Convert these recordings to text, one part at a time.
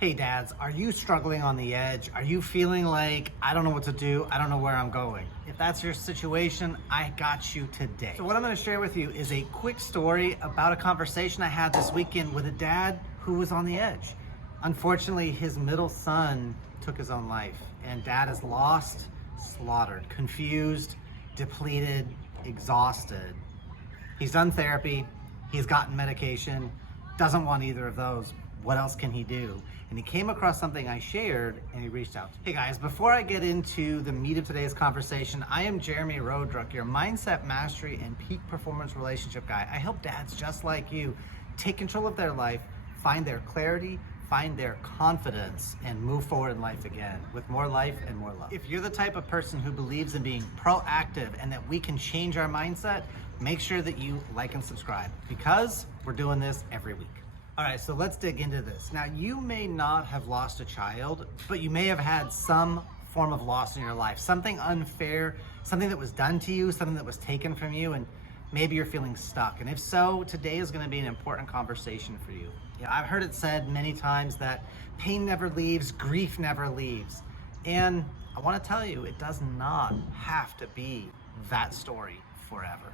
Hey dads, are you struggling on the edge? Are you feeling like, I don't know what to do, I don't know where I'm going? If that's your situation, I got you today. So what I'm gonna share with you is a quick story about a conversation I had this weekend with a dad who was on the edge. Unfortunately, his middle son took his own life, and dad is lost, slaughtered, confused, depleted, exhausted. He's done therapy, he's gotten medication, doesn't want either of those. What else can he do? And he came across something I shared and he reached out. Hey guys, before I get into the meat of today's conversation, I am Jeremy Roadruck, your mindset mastery and peak performance relationship guy. I help dads just like you take control of their life, find their clarity, find their confidence, and move forward in life again with more life and more love. If you're the type of person who believes in being proactive and that we can change our mindset, make sure that you like and subscribe because we're doing this every week. All right, so let's dig into this. Now, you may not have lost a child, but you may have had some form of loss in your life, something unfair, something that was done to you, something that was taken from you, and maybe you're feeling stuck. And if so, today is gonna be an important conversation for you. I've heard it said many times that pain never leaves, grief never leaves. And I wanna tell you, it does not have to be that story forever.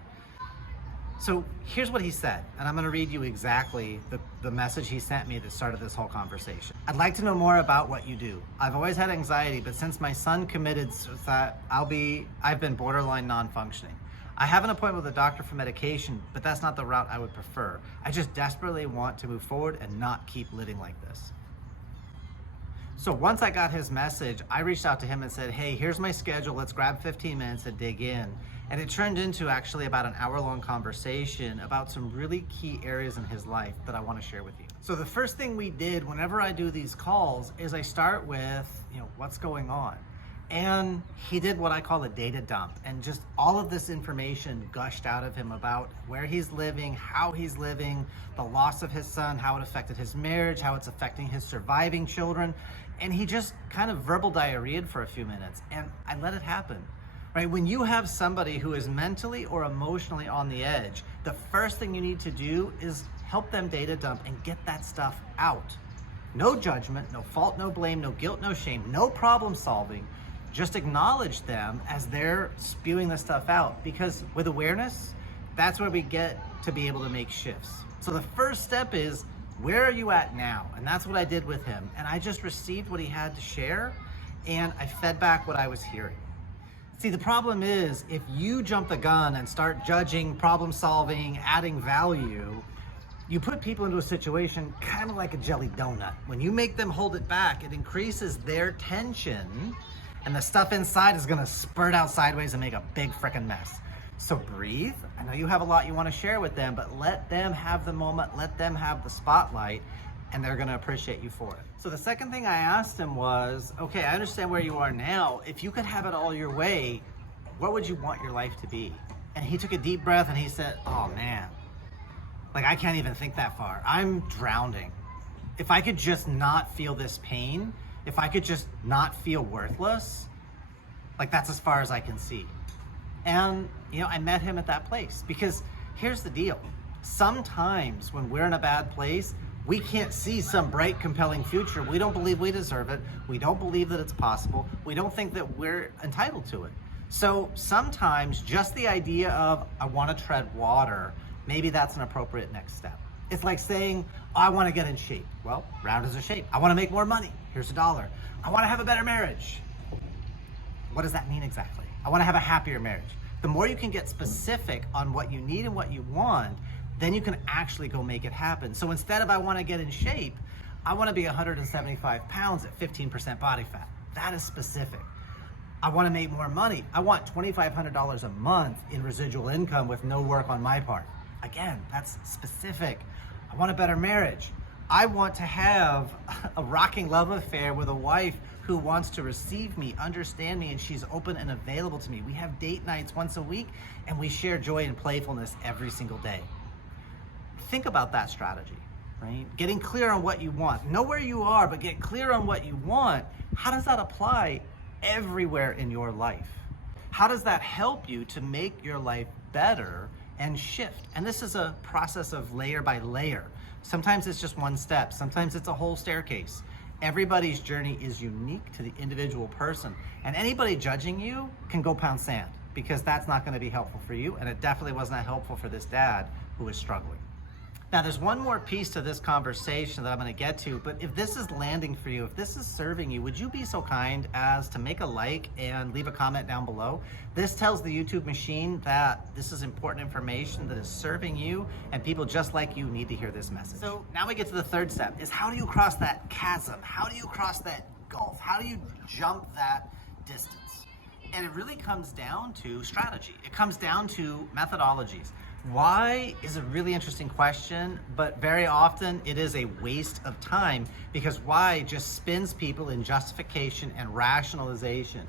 So here's what he said, and I'm gonna read you exactly the message he sent me that started this whole conversation. I'd like to know more about what you do. I've always had anxiety, but since my son committed suicide, I've been borderline non-functioning. I have an appointment with a doctor for medication, but that's not the route I would prefer. I just desperately want to move forward and not keep living like this. So once I got his message, I reached out to him and said, hey, here's my schedule. Let's grab 15 minutes and dig in. And it turned into actually about an hour-long conversation about some really key areas in his life that I want to share with you. So the first thing we did whenever I do these calls is I start with, what's going on? And he did what I call a data dump, and just all of this information gushed out of him about where he's living, how he's living, the loss of his son, how it affected his marriage, how it's affecting his surviving children. And he just kind of verbal diarrheaed for a few minutes, and I let it happen. Right? When you have somebody who is mentally or emotionally on the edge, the first thing you need to do is help them data dump and get that stuff out. No judgment, no fault, no blame, no guilt, no shame, no problem solving. Just acknowledge them as they're spewing this stuff out, because with awareness, that's where we get to be able to make shifts. So the first step is, where are you at now? And that's what I did with him. And I just received what he had to share, and I fed back what I was hearing. See, the problem is, if you jump the gun and start judging, problem solving, adding value, you put people into a situation kind of like a jelly donut. When you make them hold it back, it increases their tension, and the stuff inside is gonna spurt out sideways and make a big frickin' mess. So breathe. I know you have a lot you wanna share with them, but let them have the moment, let them have the spotlight, and they're gonna appreciate you for it. So the second thing I asked him was, okay, I understand where you are now. If you could have it all your way, what would you want your life to be? And he took a deep breath and he said, oh man, like I can't even think that far. I'm drowning. If I could just not feel this pain, if I could just not feel worthless, like that's as far as I can see. And I met him at that place, because here's the deal. Sometimes when we're in a bad place, we can't see some bright, compelling future. We don't believe we deserve it. We don't believe that it's possible. We don't think that we're entitled to it. So sometimes just the idea of, I want to tread water, maybe that's an appropriate next step. It's like saying, I want to get in shape. Well, round is a shape. I want to make more money. Here's $1. I want to have a better marriage. What does that mean exactly? I want to have a happier marriage. The more you can get specific on what you need and what you want, then you can actually go make it happen. So instead of I want to get in shape, I want to be 175 pounds at 15% body fat. That is specific. I want to make more money. I want $2,500 a month in residual income with no work on my part. Again, that's specific. I want a better marriage. I want to have a rocking love affair with a wife who wants to receive me, understand me, and she's open and available to me. We have date nights once a week, and we share joy and playfulness every single day. Think about that strategy, right? Getting clear on what you want. Know where you are, but get clear on what you want. How does that apply everywhere in your life? How does that help you to make your life better and shift? And this is a process of layer by layer. Sometimes it's just one step. Sometimes it's a whole staircase. Everybody's journey is unique to the individual person, and anybody judging you can go pound sand, because that's not going to be helpful for you, and it definitely was not helpful for this dad who is struggling. Now, there's one more piece to this conversation that I'm going to get to, but if this is landing for you, if this is serving you, would you be so kind as to make a like and leave a comment down below? This tells the YouTube machine that this is important information that is serving you, and people just like you need to hear this message. So now we get to the third step, is how do you cross that chasm? How do you cross that gulf? How do you jump that distance? And it really comes down to strategy. It comes down to methodologies. Why is a really interesting question, but very often it is a waste of time, because why just spins people in justification and rationalization.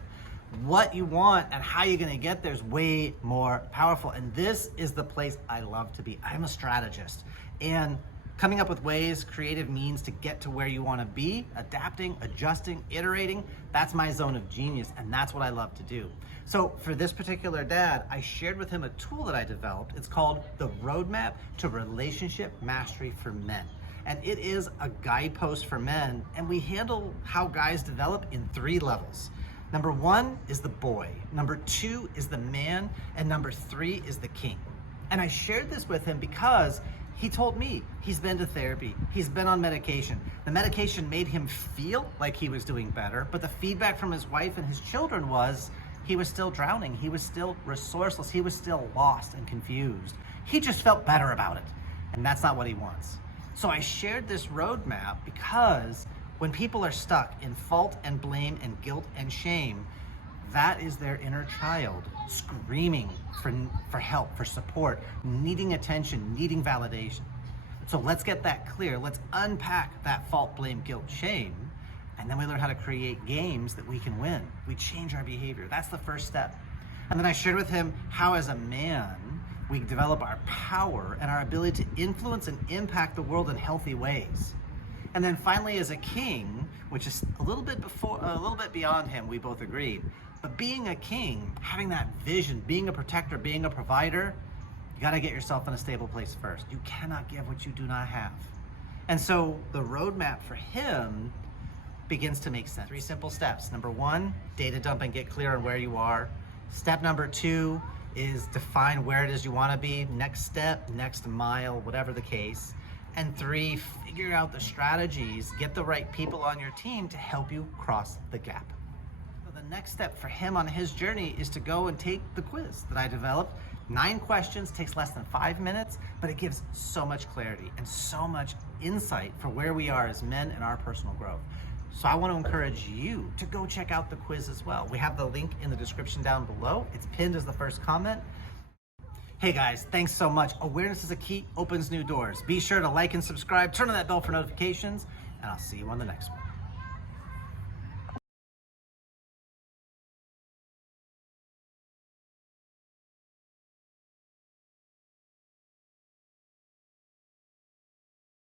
What you want and how you're gonna get there is way more powerful. And this is the place I love to be. I'm a strategist, and coming up with ways, creative means to get to where you wanna be, adapting, adjusting, iterating, that's my zone of genius, and that's what I love to do. So for this particular dad, I shared with him a tool that I developed. It's called the Roadmap to Relationship Mastery for Men. And it is a guidepost for men, and we handle how guys develop in 3 levels. Number 1 is the boy, number 2 is the man, and number 3 is the king. And I shared this with him because he told me he's been to therapy, he's been on medication. The medication made him feel like he was doing better, but the feedback from his wife and his children was he was still drowning, he was still resourceless, he was still lost and confused. He just felt better about it, and that's not what he wants. So I shared this roadmap because when people are stuck in fault and blame and guilt and shame, that is their inner child screaming for help, for support, needing attention, needing validation. So let's get that clear. Let's unpack that fault, blame, guilt, shame, and then we learn how to create games that we can win. We change our behavior. That's the first step. And then I shared with him how, as a man, we develop our power and our ability to influence and impact the world in healthy ways. And then finally, as a king, which is a little bit beyond him, we both agreed. But being a king, having that vision, being a protector, being a provider, you gotta get yourself in a stable place first. You cannot give what you do not have. And so the roadmap for him begins to make sense. 3 simple steps. Number 1, data dump and get clear on where you are. Step number 2 is define where it is you wanna be. Next step, next mile, whatever the case. And 3, figure out the strategies, get the right people on your team to help you cross the gap. So the next step for him on his journey is to go and take the quiz that I developed. 9 questions, takes less than 5 minutes, but it gives so much clarity and so much insight for where we are as men in our personal growth. So I want to encourage you to go check out the quiz as well. We have the link in the description down below. It's pinned as the first comment. Hey guys, thanks so much. Awareness is a key, opens new doors. Be sure to like and subscribe, turn on that bell for notifications, and I'll see you on the next one.